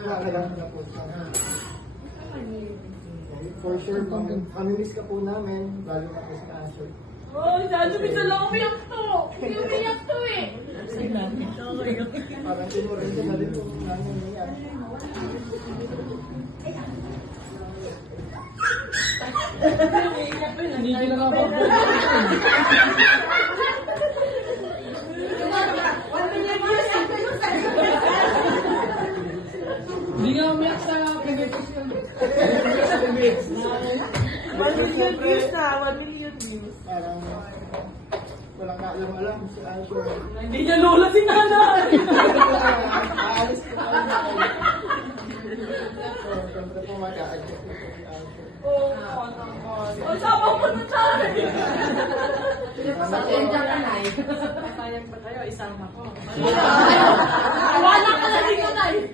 Nakakalaman na po siya. For sure, mamimiss ka po namin, lalo na po si Asher. Oh, dado, bisa lang umiyak to. Umiyak to eh. Parang tinurin ko na rin po namin niya. Hindi ko lang ako. Hindi nga umiyak sa pinipis yun. 1 million views na, 1 million views. Parang walang kaalam-alam si Asher. Hindi niya lola si nanay. Aalis ko na rin. So, siyempre po mag-a-adjust po si Asher. Oh, naman. Oh, sama mo na tayo. Pasensya ka na eh. Sayang ba kayo? Isama ko. Wala ka na dito, Nay.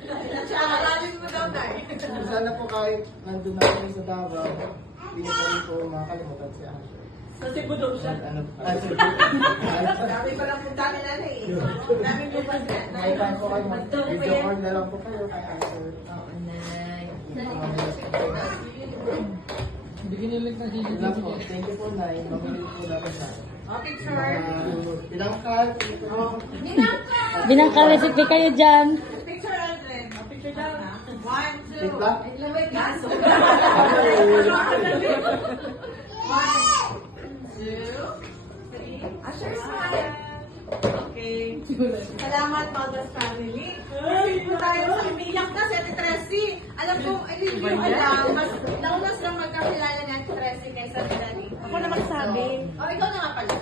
Aralin mo daw, Nay. Sana po kahit nandun na kami sa Davao, hindi ko rin po makakalimutan si Asher. Sa Cebu daw siya. Dami pa lang punta nila na eh. Daming lupas na. Nakailan po kayo, video call na lang po kayo kay Asher. Oo, Nay. Bigyan nila ng Yun lang po. Thank you po, Nay. Mamili po natin na. Oh, picture. Pinangkal. Binangka recipe kayo dyan. Picture, Aldrin. Picture daw. 1, 2. Wait lang. Lamay kaso. 1, 2. Asher, smile. Okay. Salamat, Mother's Family. Hindi tayo umiyak na si Ate Tracy. Alam ko, hindi ko alam. Mas nauna silang magkakilala ni Ate Tracy kaysa ni Dani. Ako na magsabi. Oh, ikaw na nga pala.